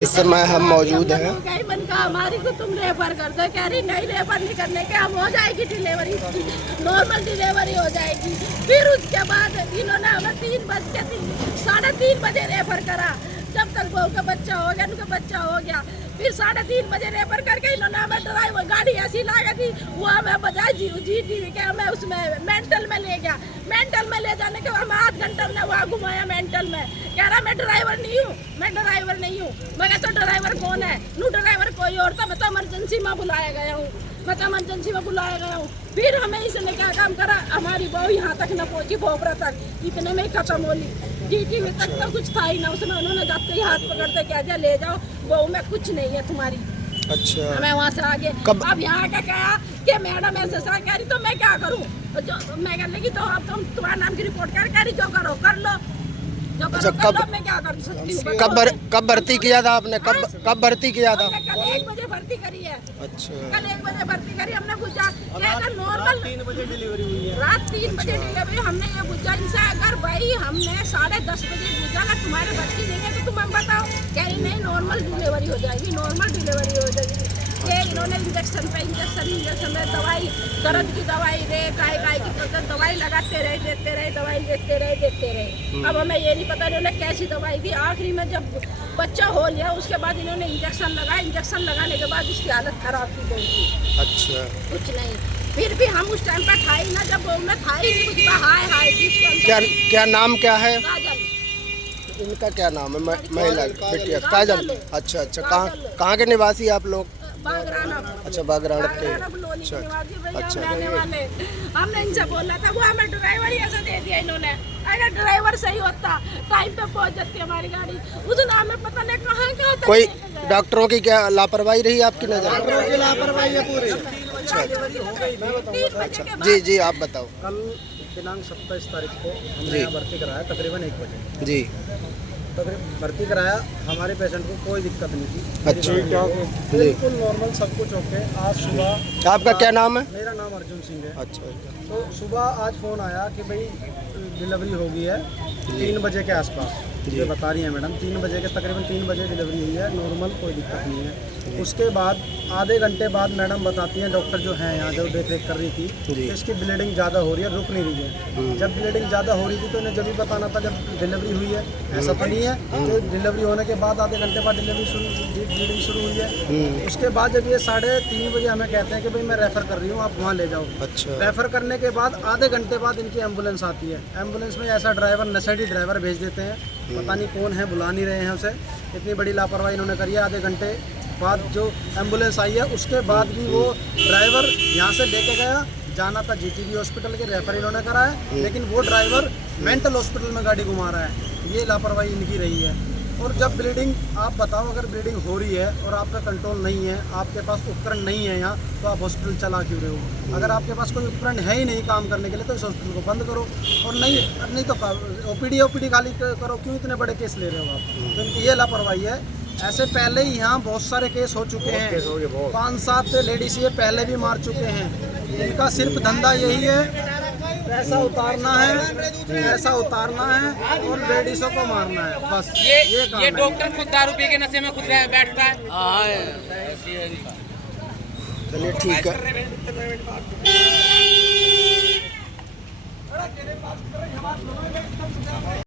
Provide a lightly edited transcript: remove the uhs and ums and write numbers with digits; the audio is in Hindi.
इस समय हम मौजूद हैं। हमारी को तुम रेफर कर दो, कह रही नहीं रेफर नहीं करने के, हम हो जाएगी डिलीवरी, नॉर्मल डिलीवरी हो जाएगी। फिर उसके बाद इन्होंने हमें 3:30 बजे रेफर करा। जब तक बहू का बच्चा हो गया, उनका बच्चा हो गया, फिर 3:30 बजे रेफर करके इन्होंने हमें ड्राइवर गाड़ी ऐसी ला थी, वो हमें बजाय GTV के हमें उसमें मेंटल में ले गया। मेंटल में ले जाने के हमें 8 घंटा ने वहाँ घुमाया मेंटल में। कह रहा मैं ड्राइवर नहीं हूँ, मैं ड्राइवर नहीं हूँ। मैं कहता तो ड्राइवर कौन है? नू ड्राइवर कोई और था, मैं तो इमरजेंसी में बुलाया गया हूँ, मैं तो इमरजेंसी में बुलाया गया हूँ। फिर हमें इसने क्या काम करा, हमारी बहू यहाँ तक न पहुँची, भोपरा तक, इतने में ही खत्म होली। GTV तक तो कुछ था ही ना उसमें। उन्होंने जाते ही हाथ पकड़ते क्या जा ले जाओ, बहू में कुछ नहीं है तुम्हारी। अच्छा, हमें वहाँ से आगे अब यहाँ का कहा कि मैडम ऐसे कह रही, तो मैं क्या करूँ? जो मैं कहने लगी तो अब तुम तुम्हारे नाम की रिपोर्ट कह रही, जो करो कर लो, जो करो अच्छा, कर लो, मैं क्या कर सकती हूँ? कब भर्ती किया था आपने? कब भर्ती किया था? कल 1 बजे भर्ती करी है। अच्छा, कल 1 बजे भर्ती करी। हमने पूछा अगर नॉर्मल 3 बजे डिलीवरी हुई है, रात 3 बजे डिलीवरी। हमने ये पूछा इनसे, अगर भाई हमने 10:30 बजे पूछा अगर तुम्हारे बच्ची नहीं है तो तुम हम बताओ। कह रही नहीं, नॉर्मल डिलीवरी हो जाएगी, नॉर्मल डिलीवरी हो जाएगी। ये इन्होंने इंजेक्शन पे इंजेक्शन में दवाई, दर्द की दवाई रे, काय की तो दवाई लगाते रहे, देते रहे, दवाई देते रहे। अब हमें ये नहीं पता इन्होंने कैसी दवाई दी। आखिरी में जब बच्चा हो लिया उसके बाद इन्होंने इंजेक्शन लगाया। इंजेक्शन लगाने के बाद इसकी हालत खराब थी बहुत ही। अच्छा, कुछ नहीं, फिर भी हम उस टाइम पर था ही ना, जब मैं था ही नहीं कुछ। हाय क्या नाम क्या है काजल, इनका? क्या नाम है? महिला बेटिया काजल। अच्छा, कहाँ के निवासी आप लोग? बागराना। अच्छा, बागराना के। अच्छा, अच्छा। हमने इनसे बोला था, वो हमें ड्राइवर ही ऐसा दे दिया इन्होंने। अगर ड्राइवर सही होता टाइम पे पहुंच जाती हमारी गाड़ी। उस दिन हमें पता नहीं कहाँ कोई डॉक्टरों की क्या लापरवाही रही आपकी नजर? डॉक्टरों की लापरवाही है पूरी। जी जी, आप बताओ। कल दिनांक 27 तारीख को हमने यहाँ भर्ती कराया तकरीबन 1 बजे। जी, तकरीबन भर्ती कराया, हमारे पेशेंट को कोई दिक्कत नहीं थी। अच्छा, बिल्कुल नॉर्मल, सब कुछ ओके। आज सुबह आपका क्या नाम है? मेरा नाम अर्जुन सिंह है। अच्छा, तो सुबह आज फ़ोन आया कि भाई डिलीवरी हो गई है 3 बजे के आसपास। ये बता रही है मैडम 3 बजे के, तकरीबन 3 बजे डिलीवरी हुई है, नॉर्मल, कोई दिक्कत नहीं है। उसके बाद आधे घंटे बाद मैडम बताती हैं, डॉक्टर जो हैं यहाँ जो देख रेख कर रही थी, कि इसकी ब्लीडिंग ज़्यादा हो रही है, रुक नहीं रही है। जब ब्लीडिंग ज़्यादा हो रही थी तो इन्हें जब भी बताना था जब डिलीवरी हुई है। ऐसा तो नहीं है कि डिलीवरी होने के बाद आधे घंटे बाद ब्लीडिंग शुरू हुई है। उसके बाद जब ये 3:30 बजे हमें कहते हैं कि भाई मैं रेफ़र कर रही हूँ, आप वहाँ ले जाओ। अच्छा, रेफ़र करने के बाद आधे घंटे बाद इनकी एम्बुलेंस आती है। एम्बुलेंस में ऐसा ड्राइवर, नशेड़ी ड्राइवर भेज देते हैं, पता नहीं कौन है, बुला नहीं रहे हैं उसे। इतनी बड़ी लापरवाही इन्होंने करी है। आधे घंटे बाद जो एम्बुलेंस आई है उसके बाद भी वो ड्राइवर यहाँ से लेके गया, जाना था GTV हॉस्पिटल के, रेफर इन्होंने करा है, लेकिन वो ड्राइवर मेंटल हॉस्पिटल में गाड़ी घुमा रहा है। ये लापरवाही इनकी रही है। और जब ब्लीडिंग, आप बताओ, अगर ब्लीडिंग हो रही है और आपका कंट्रोल नहीं है, आपके पास उपकरण नहीं है यहाँ, तो आप हॉस्पिटल चला क्यों रहे हो? अगर आपके पास कोई उपकरण है ही नहीं काम करने के लिए तो इस हॉस्पिटल को बंद करो। और नहीं तो OPD खाली करो। क्यों इतने बड़े केस ले रहे हो आप? तो इनकी ये लापरवाही है। ऐसे पहले ही यहाँ बहुत सारे केस हो चुके हैं, 5-7 लेडीज ये पहले भी मार चुके हैं। इनका सिर्फ धंधा यही है, पैसा उतारना है और लेडीजों को मारना है, बस। ये डॉक्टर खुद दारू पी के नशे में खुद बैठता है। चलिए ठीक है।